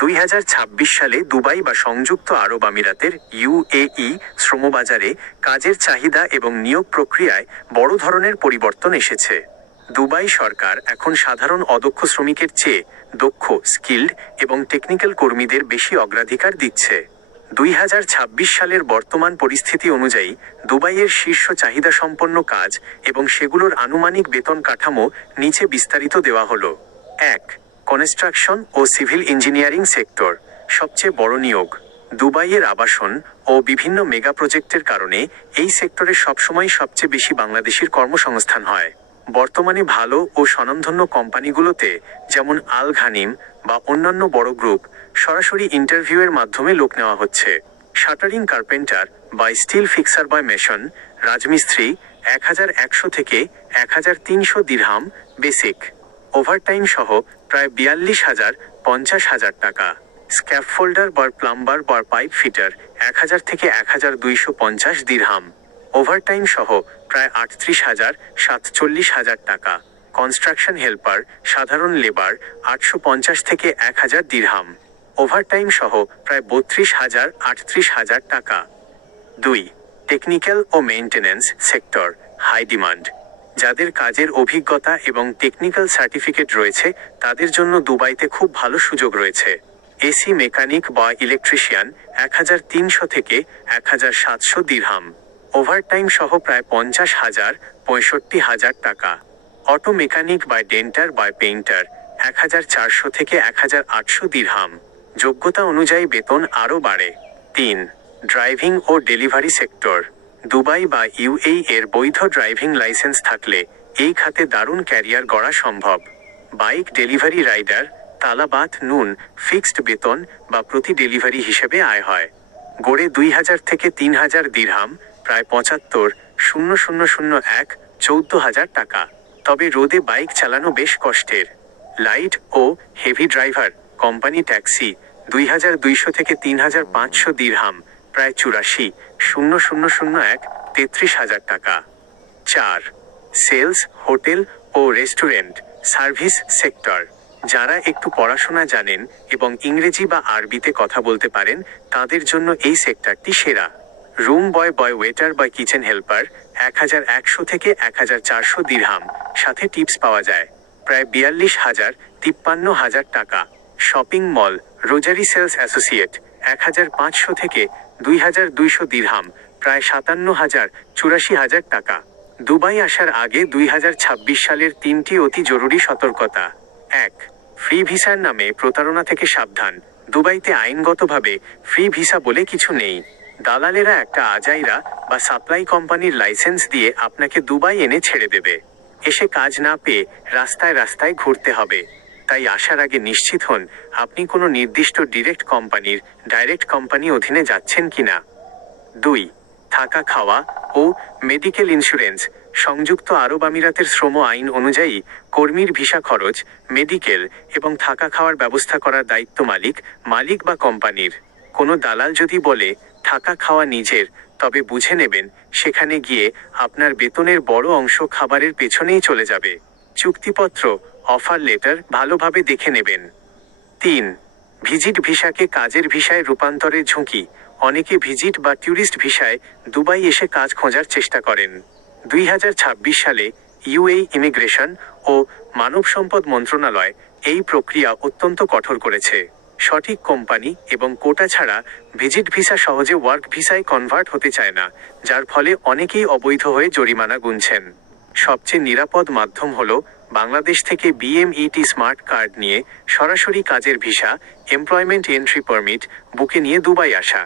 2026 সালে দুবাই বা সংযুক্ত আরব আমিরাতের ইউএই শ্রমবাজারে কাজের চাহিদা এবং নিয়োগ প্রক্রিয়ায় বড় ধরনের পরিবর্তন এসেছে। দুবাই সরকার এখন সাধারণ অদক্ষ শ্রমিকের চেয়ে দক্ষ, স্কিল্ড এবং টেকনিক্যাল কর্মীদের বেশি অগ্রাধিকার দিচ্ছে। 2026 সালের বর্তমান পরিস্থিতি অনুযায়ী দুবাইয়ের শীর্ষ চাহিদাসম্পন্ন কাজ এবং সেগুলোর আনুমানিক বেতন কাঠামো নিচে বিস্তারিত দেওয়া হলো। 1. কনস্ট্রাকশন ও সিভিল ইঞ্জিনিয়ারিং সেক্টর সবচেয়ে বড় নিয়োগ। দুবাইয়ের আবাসন ও বিভিন্ন মেগা প্রজেক্টের কারণে এই সেক্টরে সবসময় সবচেয়ে বেশি বাংলাদেশির কর্মসংস্থান হয়। বর্তমানে ভালো ও স্বনামধন্য কোম্পানিগুলোতে যেমন আল ঘানিম বা অন্যান্য বড় গ্রুপ সরাসরি ইন্টারভিউয়ের মাধ্যমে লোক নেওয়া হচ্ছে। শাটারিং কার্পেন্টার বা স্টিল ফিক্সার বা মেশন, রাজমিস্ত্রি 1100 থেকে 1300 দিরহাম বেসিক। ওভারটাইম সহ প্রায় 42,000 50,000 টাকা। স্ক্যাফফোল্ডার বা প্লাম্বার বা পাইপ ফিটার 1000 থেকে 1250 দিরহাম। ওভারটাইম সহ প্রায় 38,000 47,000 টাকা। কনস্ট্রাকশন হেল্পার সাধারণ লেবার 850 থেকে 1000 দিরহাম। ওভারটাইম সহ প্রায় 32,000 38,000 টাকা। 2. টেকনিক্যাল ও মেইনটেন্যান্স সেক্টর হাই ডিমান্ড। যাদের কাজের অভিজ্ঞতা এবং টেকনিক্যাল সার্টিফিকেট রয়েছে তাদের জন্য দুবাইতে খুব ভালো সুযোগ রয়েছে। এসি মেকানিক বা ইলেকট্রিশিয়ান 1300 থেকে 1700 দিরহাম। ওভারটাইম সহ প্রায় 50,000 65,000 টাকা। অটো মেকানিক বা ডেন্টার বা পেইন্টার 1400 থেকে 1800 দিরহাম। যোগ্যতা অনুযায়ী বেতন আরও বাড়ে। 3. ড্রাইভিং ও ডেলিভারি সেক্টর। দুবাই বা ইউএই এর বৈধ ড্রাইভিং লাইসেন্স থাকলে এই খাতে দারুণ ক্যারিয়ার গড়া সম্ভব। বাইক ডেলিভারি রাইডার, তালাবাত নুন ফিক্সড বেতন বা প্রতি ডেলিভারি হিসেবে আয় হয়। গড়ে 2000 থেকে 3000 দিরহাম, প্রায় 75,001 14,000 টাকা। তবে রোদে বাইক চালানো বেশ কষ্টের। লাইট ও হেভি ড্রাইভার কোম্পানি ট্যাক্সি 2200 থেকে 3500 দিরহাম, প্রায় 84,001 33,000 টাকা। 4. সেলস, হোটেল ও রেস্টুরেন্ট সার্ভিস সেক্টর। যারা একটু পড়াশোনা জানেন এবং ইংরেজি বা আরবিতে কথা বলতে পারেন তাদের জন্য এই সেক্টরটি সেরা। রুম বয় ওয়েটার বা কিচেন হেল্পার 1100 থেকে 1400 দিরহাম, সাথে টিপস পাওয়া যায়। প্রায় 42,000 53,000 টাকা। শপিং মল রোজারি সেলস অ্যাসোসিয়েট 1500 থেকে 2200 দিরহাম, প্রায় 57,000 84,000 টাকা। দুবাই আসার আগে 2026 সালের 3টি অতি জরুরি সতর্কতা। 1. ফ্রি ভিসার নামে প্রতারণা থেকে সাবধান। দুবাইতে আইনগতভাবে ফ্রি ভিসা বলে কিছু নেই। দালালেরা একটা আজাইরা বা সাপ্লাই কোম্পানির লাইসেন্স দিয়ে আপনাকে দুবাই এনে ছেড়ে দেবে। এসে কাজ না পেয়ে রাস্তায় রাস্তায় ঘুরতে হবে। তাই আসার আগে নিশ্চিত হন আপনি কোনো নির্দিষ্ট ডাইরেক্ট কোম্পানি অধীনে যাচ্ছেন কিনা। 2. থাকা খাওয়া ও মেডিকেল ইন্স্যুরেন্স। সংযুক্ত আরব আমিরাতের শ্রম আইন অনুযায়ী কর্মীর ভিসা খরচ, মেডিকেল এবং থাকা খাওয়ার ব্যবস্থা করার দায়িত্ব মালিক বা কোম্পানির। কোনো দালাল যদি বলে থাকা খাওয়া নিজের, তবে বুঝে নেবেন সেখানে গিয়ে আপনার বেতনের বড় অংশ খাবারের পেছনেই চলে যাবে। চুক্তিপত্র অফার লেটার ভালোভাবে দেখে নেবেন। 3. ভিজিট ভিসাকে কাজের ভিসায় রূপান্তরের ঝুঁকি। অনেকে ভিজিট বা ট্যুরিস্ট ভিসায় দুবাই এসে কাজ খোঁজার চেষ্টা করেন। 2026 সালে ইউএই ইমিগ্রেশন ও মানব সম্পদ মন্ত্রণালয় এই প্রক্রিয়া অত্যন্ত কঠোর করেছে। সঠিক কোম্পানি এবং কোটা ছাড়া ভিজিট ভিসা সহজে ওয়ার্ক ভিসায় কনভার্ট হতে চায় না, যার ফলে অনেকেই অবৈধ হয়ে জরিমানা গুনছেন। সবচেয়ে নিরাপদ মাধ্যম হলো বাংলাদেশ থেকে বিএমইটি স্মার্ট কার্ড নিয়ে সরাসরি কাজের ভিসা, এমপ্লয়মেন্ট এন্ট্রি পারমিট বুকে নিয়ে দুবাই আসা।